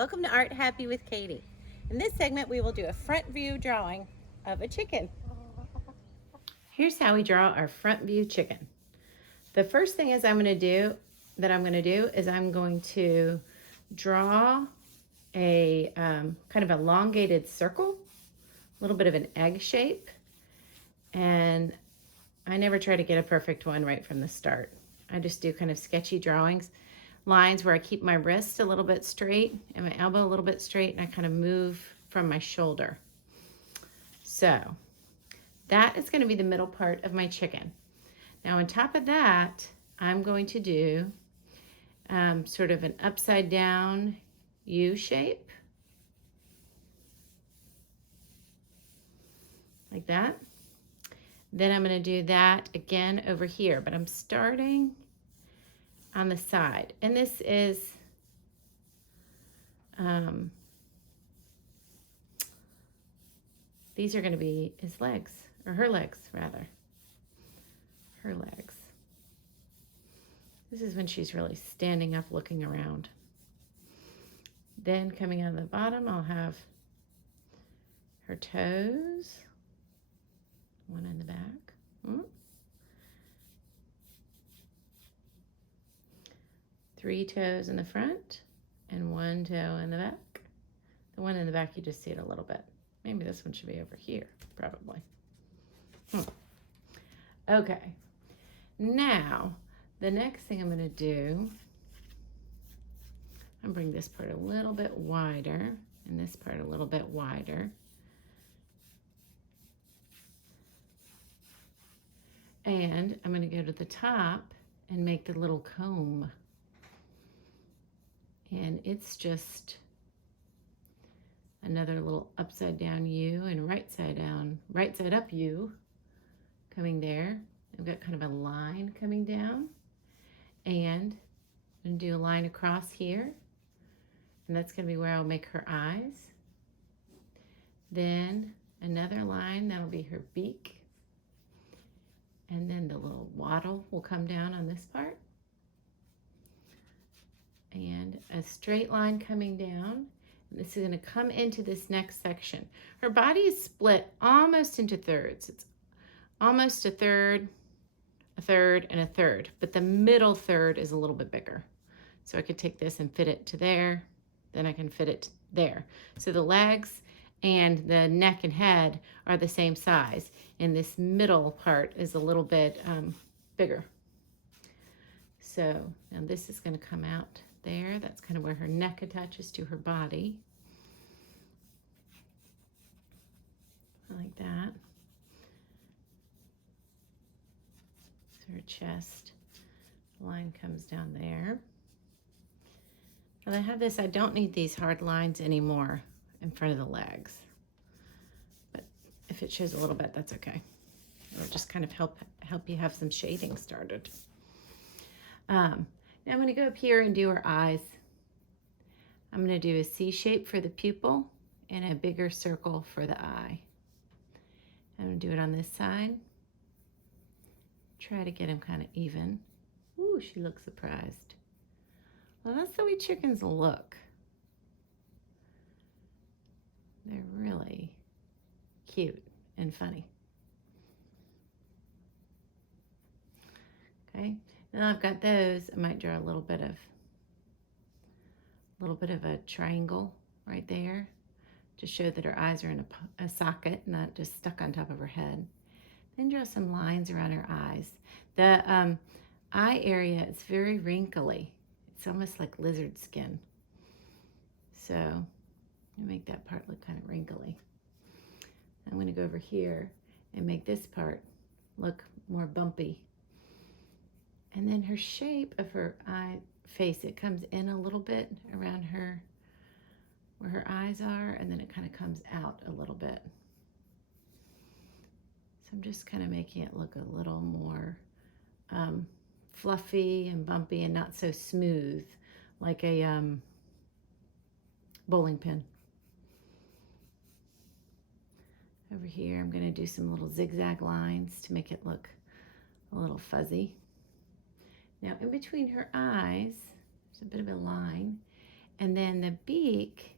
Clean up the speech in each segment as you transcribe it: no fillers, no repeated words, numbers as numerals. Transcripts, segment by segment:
Welcome to Art Happy with Katie. In this segment, we will do a front view drawing of a chicken. Here's how we draw our front view chicken. The first thing I'm going to do is I'm going to draw a kind of elongated circle, a little bit of an egg shape, and I never try to get a perfect one right from the start. I just do kind of sketchy drawings, lines where I keep my wrist a little bit straight and my elbow a little bit straight, and I kind of move from my shoulder. So that is going to be the middle part of my chicken. Now on top of that, I'm going to do sort of an upside down U shape, like that. Then I'm going to do that again over here, but I'm starting on the side. And this is these are going to be his legs, or her legs rather. Her legs. This is when she's really standing up looking around. Then coming out of the bottom, I'll have her toes. One in the back. 3 toes in the front and 1 toe in the back. The one in the back, you just see it a little bit. Maybe this one should be over here, probably. Okay. Now, the next thing I'm going to do, I'm bring this part a little bit wider and this part a little bit wider. And I'm going to go to the top and make the little comb. And it's just another little upside down U and right side up U coming there. I've got kind of a line coming down, and I'm going to do a line across here, and that's going to be where I'll make her eyes. Then another line, that'll be her beak. And then the little wattle will come down on this part. And a straight line coming down. And this is going to come into this next section. Her body is split almost into thirds. It's almost a third, and a third. But the middle third is a little bit bigger. So I could take this and fit it to there. Then I can fit it there. So the legs and the neck and head are the same size, and this middle part is a little bit bigger. So now this is going to come out there. That's kind of where her neck attaches to her body, like that. So her chest line comes down there. Now I have this, I don't need these hard lines anymore in front of the legs, but if it shows a little bit, that's okay. It'll just kind of help you have some shading started. Now I'm going to go up here and do her eyes. I'm going to do a C shape for the pupil and a bigger circle for the eye. I'm going to do it on this side. Try to get them kind of even. Ooh, she looks surprised. Well, that's the way chickens look. They're really cute and funny. Okay, now I've got those. I might draw a little bit of a triangle right there to show that her eyes are in a socket, not just stuck on top of her head. Then draw some lines around her eyes. The eye area is very wrinkly. It's almost like lizard skin. So make that part look kind of wrinkly. I'm going to go over here and make this part look more bumpy. And then her shape of her eye face, it comes in a little bit around her, where her eyes are, and then it kind of comes out a little bit. So I'm just kind of making it look a little more fluffy and bumpy and not so smooth like a bowling pin. Over here, I'm going to do some little zigzag lines to make it look a little fuzzy. Now, in between her eyes, there's a bit of a line, And then the beak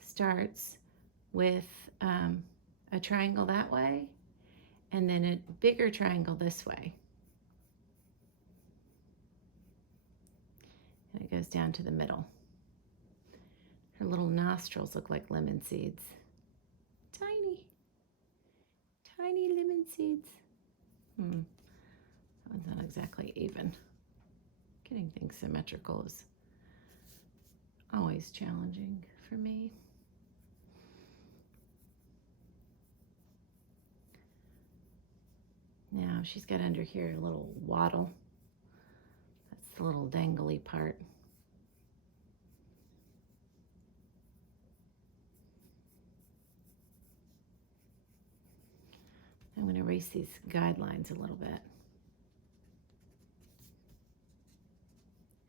starts with a triangle that way, and then a bigger triangle this way. And it goes down to the middle. Her little nostrils look like lemon seeds. Tiny, tiny lemon seeds. That one's not exactly even. Getting things symmetrical is always challenging for me. Now she's got under here a little wattle. That's the little dangly part. I'm going to erase these guidelines a little bit.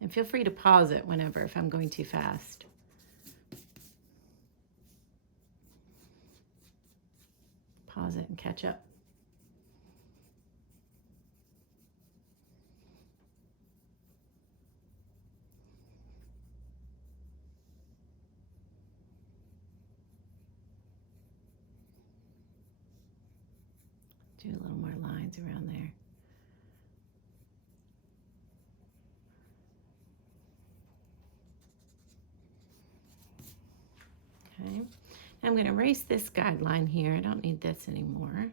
And feel free to pause it whenever if I'm going too fast. Pause it and catch up. Do a little more lines around there. Okay, I'm going to erase this guideline here. I don't need this anymore.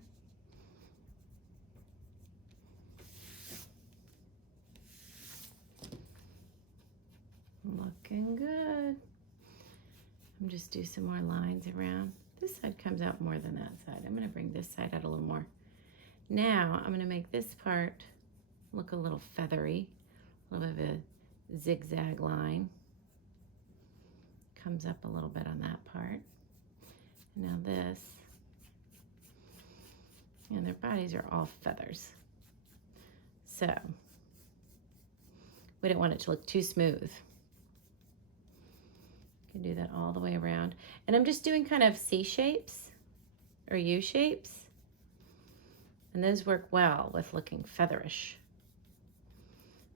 Looking good. I'm just do some more lines around. This side comes out more than that side. I'm going to bring this side out a little more. Now I'm going to make this part look a little feathery, a little bit of a zigzag line. Comes up a little bit on that part. And now this, and their bodies are all feathers. So we don't want it to look too smooth. You can do that all the way around. And I'm just doing kind of C shapes or U shapes. And those work well with looking featherish.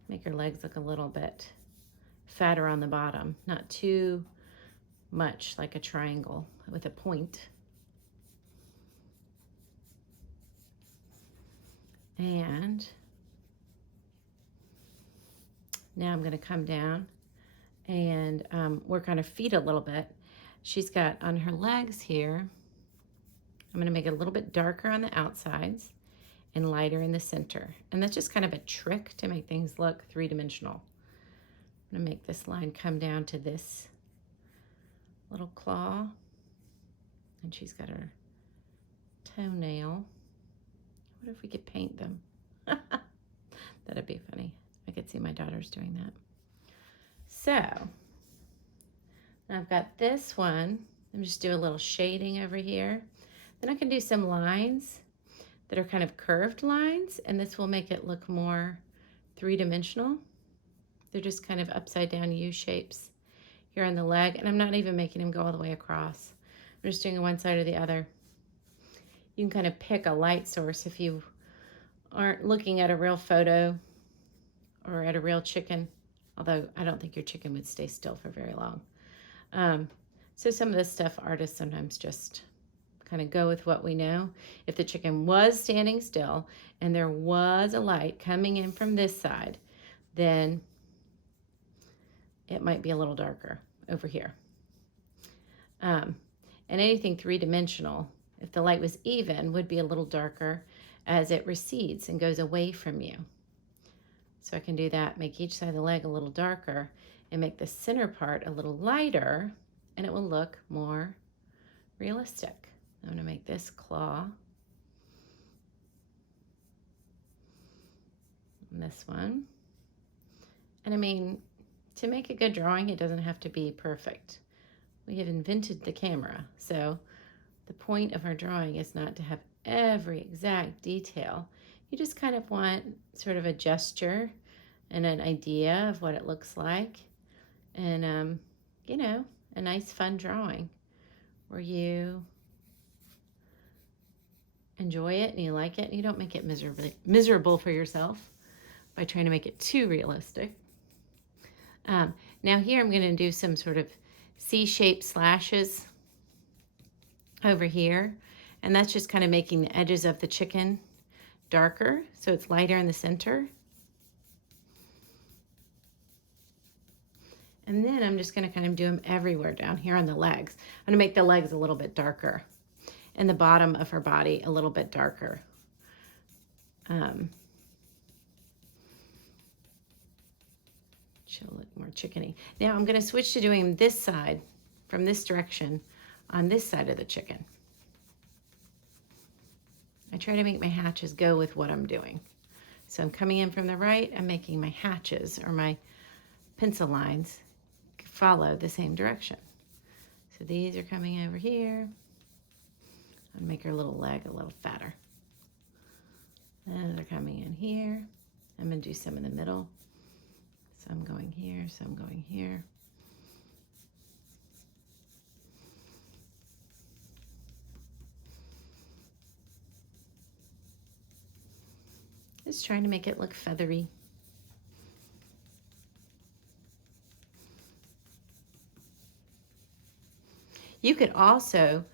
Make your legs look a little bit fatter on the bottom, not too much like a triangle with a point. And now I'm going to come down and work on her feet a little bit. She's got on her legs here, I'm going to make it a little bit darker on the outsides and lighter in the center. And that's just kind of a trick to make things look three-dimensional. I'm going to make this line come down to this little claw. And she's got her toenail. What if we could paint them? That'd be funny. I could see my daughters doing that. So, I've got this one. I'm just do a little shading over here. Then I can do some lines that are kind of curved lines, and this will make it look more three-dimensional. They're just kind of upside down U shapes here on the leg, and I'm not even making them go all the way across. I'm just doing one side or the other. You can kind of pick a light source if you aren't looking at a real photo or at a real chicken, although I don't think your chicken would stay still for very long. So some of this stuff artists sometimes just kind of go with what we know. If the chicken was standing still and there was a light coming in from this side, then it might be a little darker over here. And anything three-dimensional, if the light was even, would be a little darker as it recedes and goes away from you. So I can do that, make each side of the leg a little darker and make the center part a little lighter, and it will look more realistic. I'm going to make this claw. And this one. And I mean, to make a good drawing, it doesn't have to be perfect. We have invented the camera. So the point of our drawing is not to have every exact detail. You just kind of want sort of a gesture and an idea of what it looks like. And, you know, a nice fun drawing where you enjoy it and you like it and you don't make it miserable for yourself by trying to make it too realistic. Now here I'm going to do some sort of C-shaped slashes over here. And that's just kind of making the edges of the chicken darker so it's lighter in the center. And then I'm just going to kind of do them everywhere down here on the legs. I'm going to make the legs a little bit darker and the bottom of her body a little bit darker. She'll look more chickeny. Now I'm going to switch to doing this side from this direction on this side of the chicken. I try to make my hatches go with what I'm doing. So I'm coming in from the right, I'm making my hatches or my pencil lines follow the same direction. So these are coming over here. I'll make her little leg a little fatter. And they're coming in here. I'm going to do some in the middle. Some going here, some going here. Just trying to make it look feathery. You could also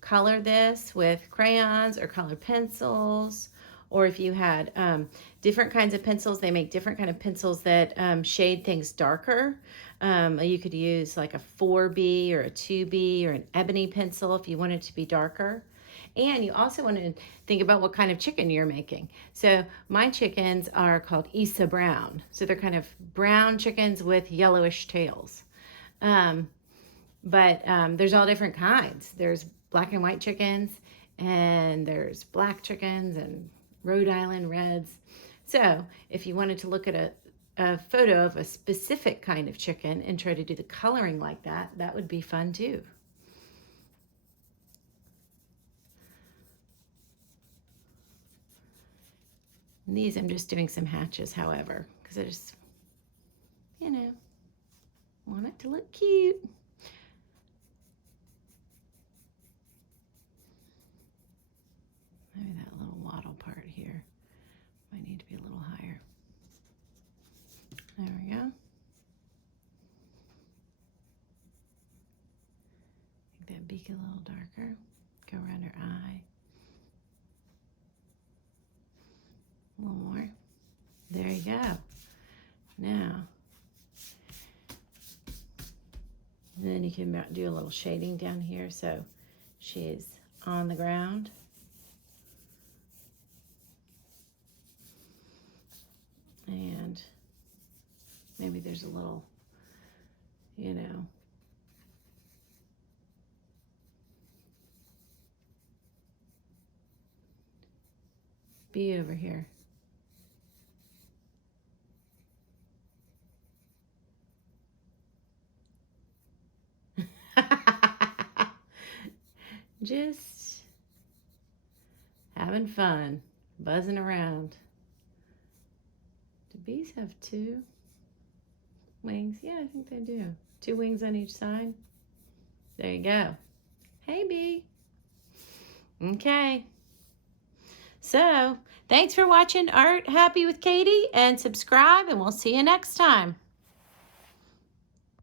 color this with crayons or colored pencils, or if you had different kinds of pencils, they make different kind of pencils that shade things darker. You could use like a 4B or a 2B or an ebony pencil if you want it to be darker. And you also want to think about what kind of chicken you're making. So my chickens are called Isa Brown. So they're kind of brown chickens with yellowish tails. But there's all different kinds. There's black and white chickens, and there's black chickens and Rhode Island Reds. So if you wanted to look at a photo of a specific kind of chicken and try to do the coloring like that, that would be fun too. And these I'm just doing some hatches, however, because I just, you know, want it to look cute. Maybe that little wattle part here might need to be a little higher. There we go. Make that beak a little darker. Go around her eye. A little more. There you go. Now, then you can do a little shading down here so she's on the ground. And maybe there's a little, you know, bee over here. Just having fun, buzzing around. Do bees have two wings? Yeah, I think they do. 2 wings on each side. There you go. Hey, bee. Okay. So, thanks for watching Art Happy with Katie, and subscribe, and we'll see you next time.